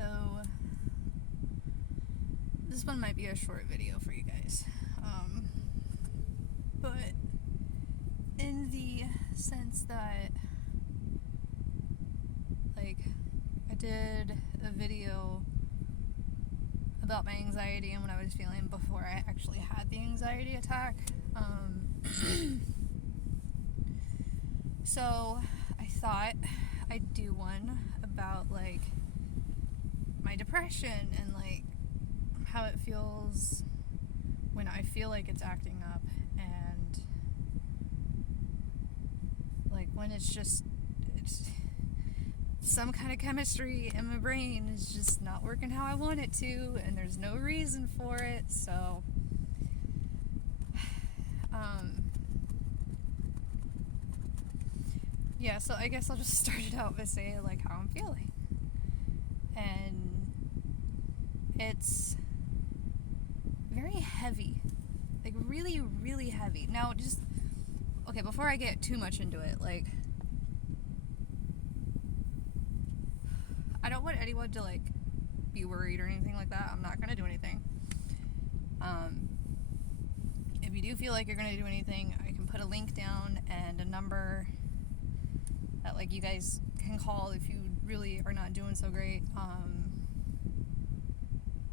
So, this one might be a short video for you guys. But in the sense that, like, I did a video about my anxiety and what I was feeling before I actually had the anxiety attack. So I thought I'd do one about, like, my depression and, like, how it feels when I feel like it's acting up, and, like, when it's some kind of chemistry in my brain is just not working how I want it to, and there's no reason for it. So yeah, so I guess I'll just start it out by saying, like, how I'm feeling. And it's very heavy. Like, really, really heavy. Now, just, okay, before I get too much into it, like, I don't want anyone to, like, be worried or anything like that. I'm not gonna do anything. If you do feel like you're gonna do anything, I can put a link down and a number that, like, you guys can call if you really are not doing so great,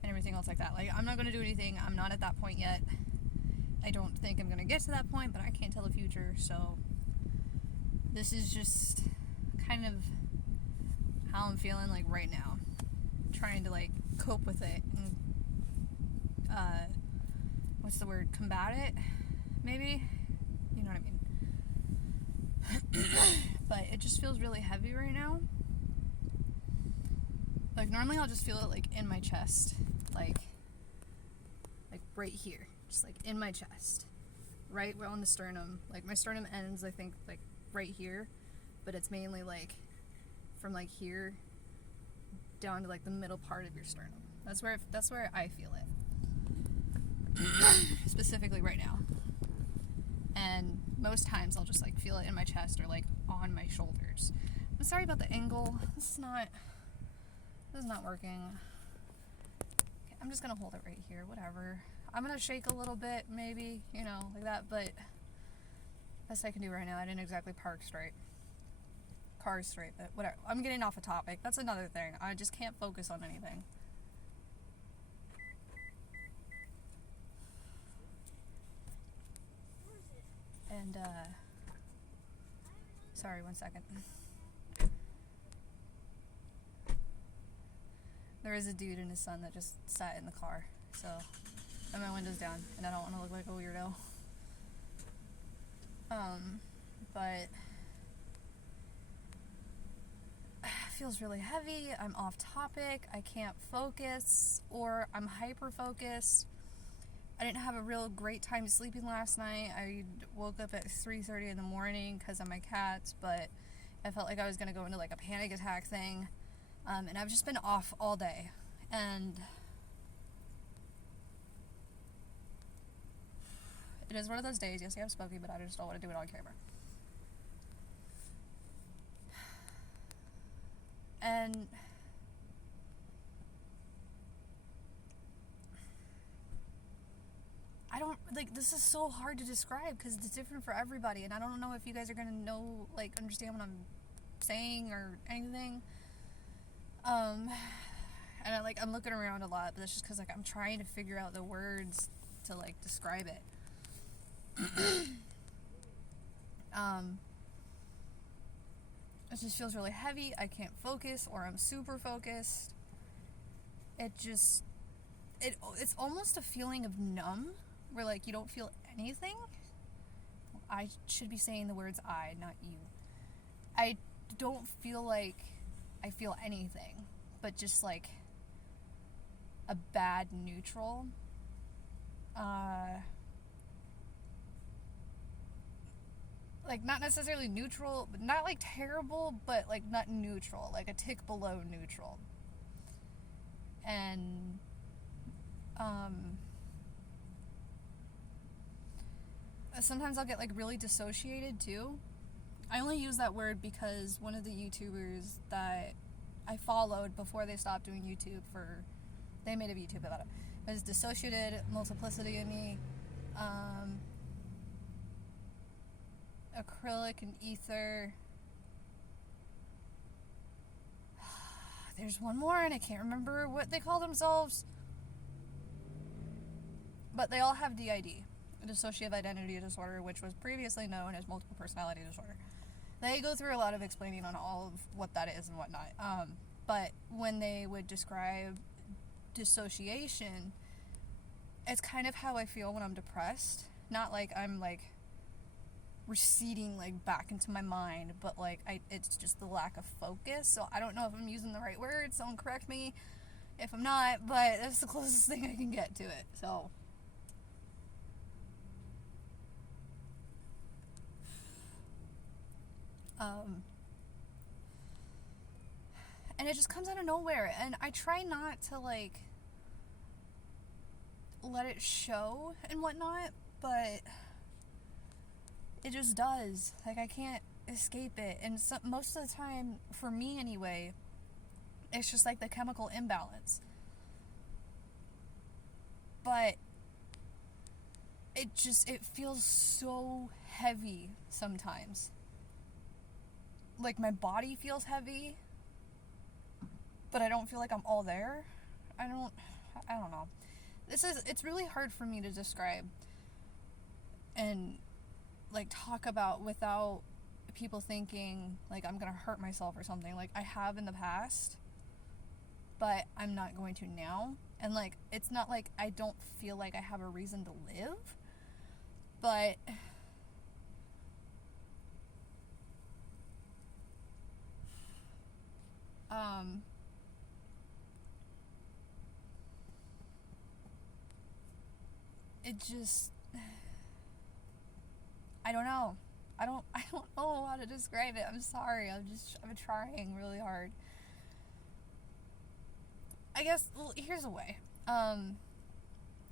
and everything else like that. Like, I'm not gonna do anything. I'm not at that point yet. I don't think I'm gonna get to that point, but I can't tell the future. So this is just kind of how I'm feeling, like, right now, trying to, like, cope with it and what's the word, combat it, maybe, you know what I mean. But it just feels really heavy right now. Like, normally I'll just feel it, like, in my chest, like right here, just, like, in my chest, right on the sternum. Like, my sternum ends, I think, like, right here, but it's mainly, like, from, like, here down to, like, the middle part of your sternum. That's where I feel it. Specifically right now. And most times I'll just, like, feel it in my chest or, like, on my shoulders. I'm sorry about the angle. This is not working. Okay, I'm just gonna hold it right here, whatever. I'm gonna shake a little bit, maybe, you know, like that, but best I can do right now. I didn't exactly park straight. Car straight, but whatever. I'm getting off a topic. That's another thing. I just can't focus on anything. And, sorry, 1 second. There is a dude and his son that just sat in the car, so, and my window's down, and I don't want to look like a weirdo. But it feels really heavy. I'm off topic. I can't focus, or I'm hyper focused. I didn't have a real great time sleeping last night. I woke up at 3:30 in the morning because of my cats, but I felt like I was going to go into, like, a panic attack thing. And I've just been off all day. And it is one of those days. Yes, I have spoken, but I just don't want to do it on camera. And I don't, like, this is so hard to describe because it's different for everybody, and I don't know if you guys are gonna know, like, understand what I'm saying or anything. And I'm looking around a lot, but that's just because, like, I'm trying to figure out the words to, like, describe it. It just feels really heavy. I can't focus, or I'm super focused. It's almost a feeling of numb, where, like, you don't feel anything. I should be saying the words I, not you. I don't feel like I feel anything, but just, like, a bad neutral. Like, not necessarily neutral, but not, like, terrible, but, like, not neutral, like a tick below neutral. And sometimes I'll get, like, really dissociated too. I only use that word because one of the YouTubers that I I followed before they stopped doing YouTube they made a YouTube about it. It was Dissociated Multiplicity in Me, Acrylic and Ether. There's one more and I can't remember what they call themselves. But they all have DID, Dissociative Identity Disorder, which was previously known as Multiple Personality Disorder. They go through a lot of explaining on all of what that is and whatnot. But when they would describe dissociation, it's kind of how I feel when I'm depressed. Not like I'm like receding like back into my mind, but like it's just the lack of focus. So I don't know if I'm using the right words. Someone correct me if I'm not, but that's the closest thing I can get to it. So and it just comes out of nowhere, and I try not to like let it show and whatnot, but it just does. Like, I can't escape it. And so, most of the time, for me anyway, it's just like the chemical imbalance. But it feels so heavy sometimes. Like, my body feels heavy, but I don't feel like I'm all there. I don't know. It's really hard for me to describe and like talk about without people thinking like I'm gonna hurt myself or something. Like, I have in the past, but I'm not going to now. And like, it's not like I don't feel like I have a reason to live, but it just, I don't know. I don't know how to describe it. I'm sorry. I'm trying really hard. I guess, well, here's a way. I'm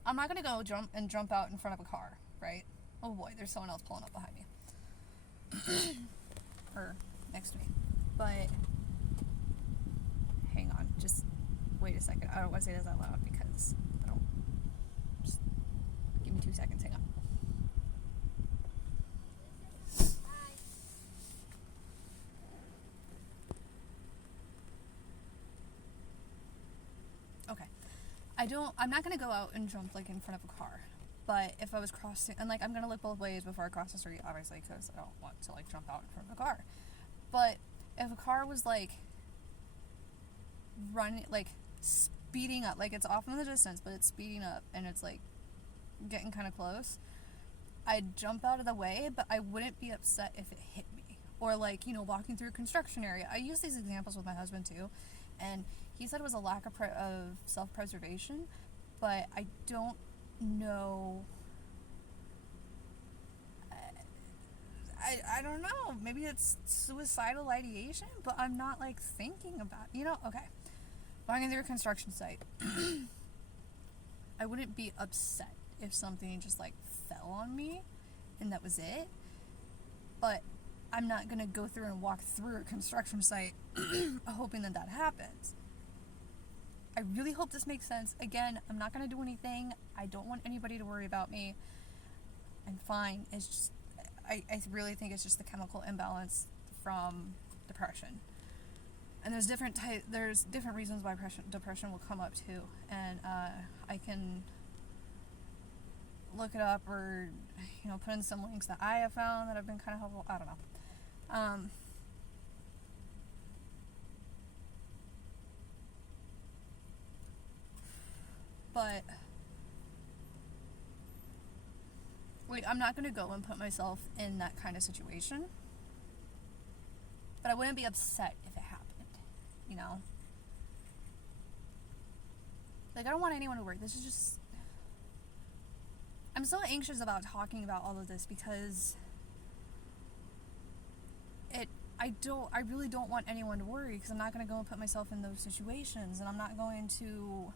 not gonna go jump out in front of a car, right? Oh boy, there's someone else pulling up behind me. Or next to me. But hang on, just wait a second. I don't want to say this out loud because I don't. Just give me 2 seconds. Hang on. Okay. I'm not gonna go out and jump like in front of a car. But if I was crossing, and like, I'm gonna look both ways before I cross the street, obviously, because I don't want to like jump out in front of a car. But if a car was like running, like speeding up, like it's off in the distance, but it's speeding up and it's like getting kind of close, I'd jump out of the way, but I wouldn't be upset if it hit me. Or like, walking through a construction area. I use these examples with my husband too, and he said it was a lack of self-preservation, but I don't know. I don't know. Maybe it's suicidal ideation, but I'm not like thinking about, okay. Walking through a construction site. I wouldn't be upset if something just like fell on me and that was it. But I'm not going to go through and walk through a construction site hoping that happens. I really hope this makes sense. Again, I'm not going to do anything. I don't want anybody to worry about me. I'm fine. It's just, I really think it's just the chemical imbalance from depression. And there's different reasons why depression will come up too. And I can look it up or, put in some links that I have found that have been kind of helpful. I don't know. But I'm not going to go and put myself in that kind of situation. But I wouldn't be upset if it happened, Like, I don't want anyone to worry. This is just... I'm so anxious about talking about all of this because I really don't want anyone to worry, because I'm not going to go and put myself in those situations, and I'm not going to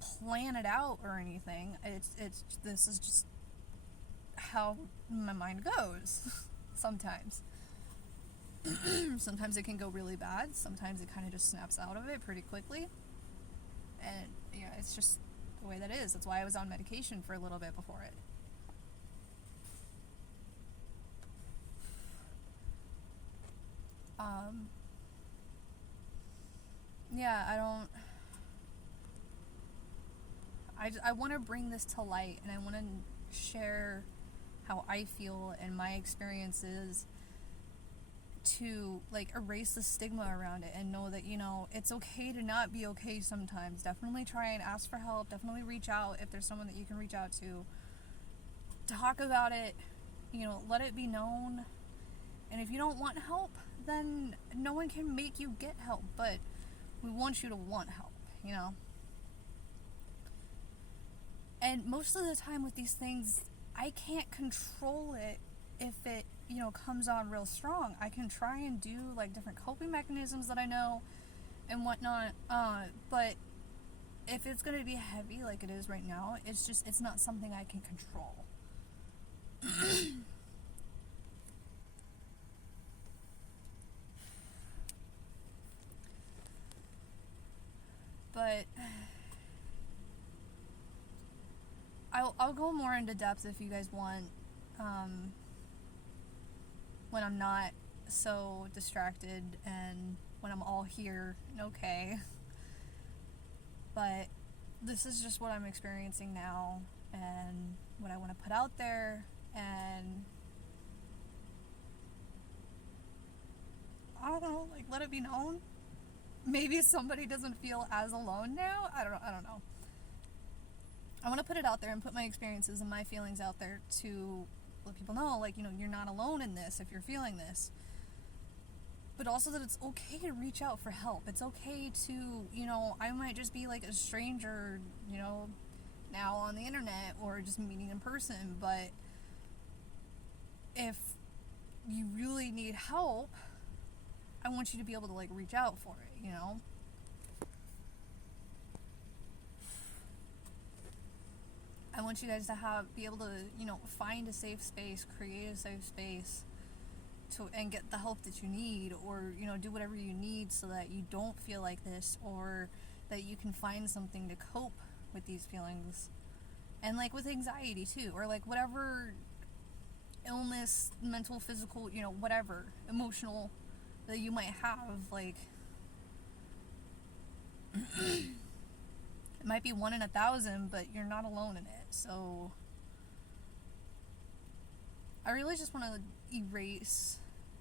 plan it out or anything. This is just how my mind goes sometimes. Sometimes it can go really bad. Sometimes it kind of just snaps out of it pretty quickly. And yeah, it's just the way that is. That's why I was on medication for a little bit before it. Yeah, I want to bring this to light, and I want to share how I feel and my experiences to like erase the stigma around it and know that, you know, it's okay to not be okay sometimes. Definitely try and ask for help. Definitely reach out if there's someone that you can reach out to. Talk about it, you know, let it be known. And if you don't want help, then no one can make you get help, but we want you to want help, you know? And most of the time with these things, I can't control it if it, you know, comes on real strong. I can try and do like different coping mechanisms that I know and whatnot, but if it's going to be heavy like it is right now, it's not something I can control. But I'll go more into depth if you guys want, when I'm not so distracted and when I'm all here and okay. But this is just what I'm experiencing now and what I want to put out there, and I don't know, like, let it be known. Maybe somebody doesn't feel as alone now. I don't know. I want to put it out there and put my experiences and my feelings out there to let people know, like, you know, you're not alone in this if you're feeling this. But also that it's okay to reach out for help. It's okay to, you know, I might just be like a stranger, you know, now on the internet or just meeting in person, but if you really need help, I want you to be able to like reach out for it, you know? I want you guys to be able to, you know, find a safe space, create a safe space and get the help that you need, or, you know, do whatever you need so that you don't feel like this, or that you can find something to cope with these feelings. And like with anxiety too, or like whatever illness, mental, physical, you know, whatever, emotional that you might have, like it might be 1 in 1,000, but you're not alone in it. So I really just want to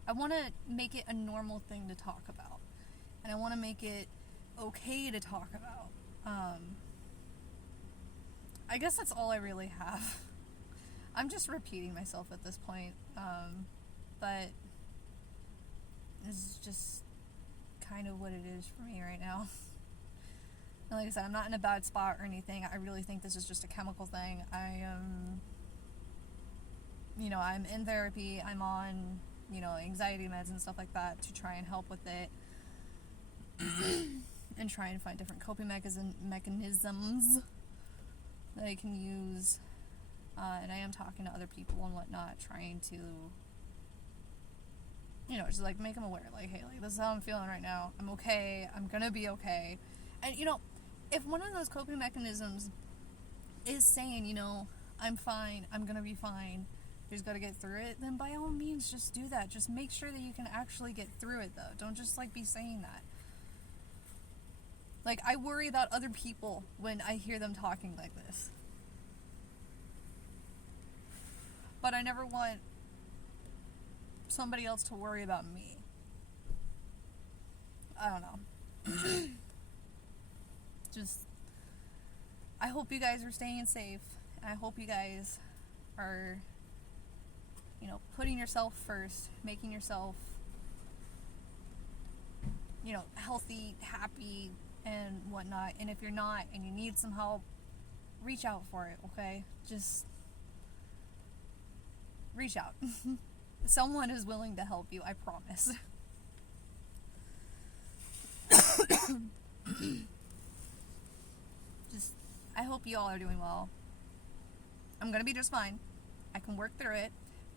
I want to make it a normal thing to talk about, and I want to make it okay to talk about. I guess that's all I really have. I'm just repeating myself at this point, but it's just kind of what it is for me right now. And like I said, I'm not in a bad spot or anything. I really think this is just a chemical thing. I am, you know, I'm in therapy. I'm on, you know, anxiety meds and stuff like that to try and help with it. And try and find different coping mechanisms that I can use. And I am talking to other people and whatnot, trying to, you know, just like make them aware, like, hey, like, this is how I'm feeling right now. I'm okay. I'm gonna be okay. And, you know, if one of those coping mechanisms is saying, you know, I'm fine, I'm gonna be fine, you just gotta get through it, then by all means just do that. Just make sure that you can actually get through it, though. Don't just like be saying that. Like, I worry about other people when I hear them talking like this, but I never want somebody else to worry about me. I don't know. Just, I hope you guys are staying safe. I hope you guys are, you know, putting yourself first, making yourself, you know, healthy, happy, and whatnot. And if you're not and you need some help, reach out for it, okay? Just reach out. Someone is willing to help you, I promise. Just, I hope you all are doing well. I'm gonna be just fine. I can work through it.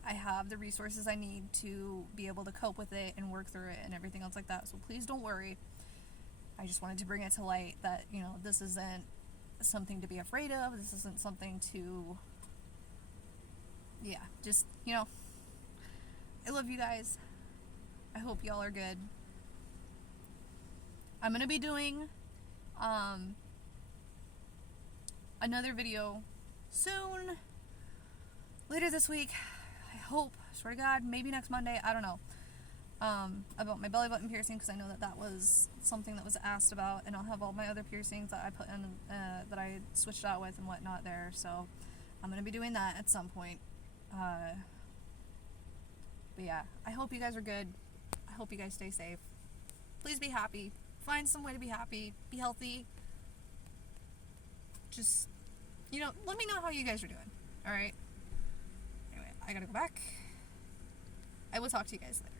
I have the resources I need to be able to cope with it and work through it and everything else like that. So please don't worry. I just wanted to bring it to light that, you know, this isn't something to be afraid of. This isn't something to, yeah, just, you know, I love you guys. I hope y'all are good. I'm going to be doing another video soon, later this week. I hope, swear to God, maybe next Monday, I don't know. About my belly button piercing, because I know that that was something that was asked about, and I'll have all my other piercings that I put in, that I switched out with and whatnot there, so I'm going to be doing that at some point. But yeah, I hope you guys are good. I hope you guys stay safe. Please be happy. Find some way to be happy. Be healthy. Just, you know, let me know how you guys are doing. Alright? Anyway, I gotta go back. I will talk to you guys later.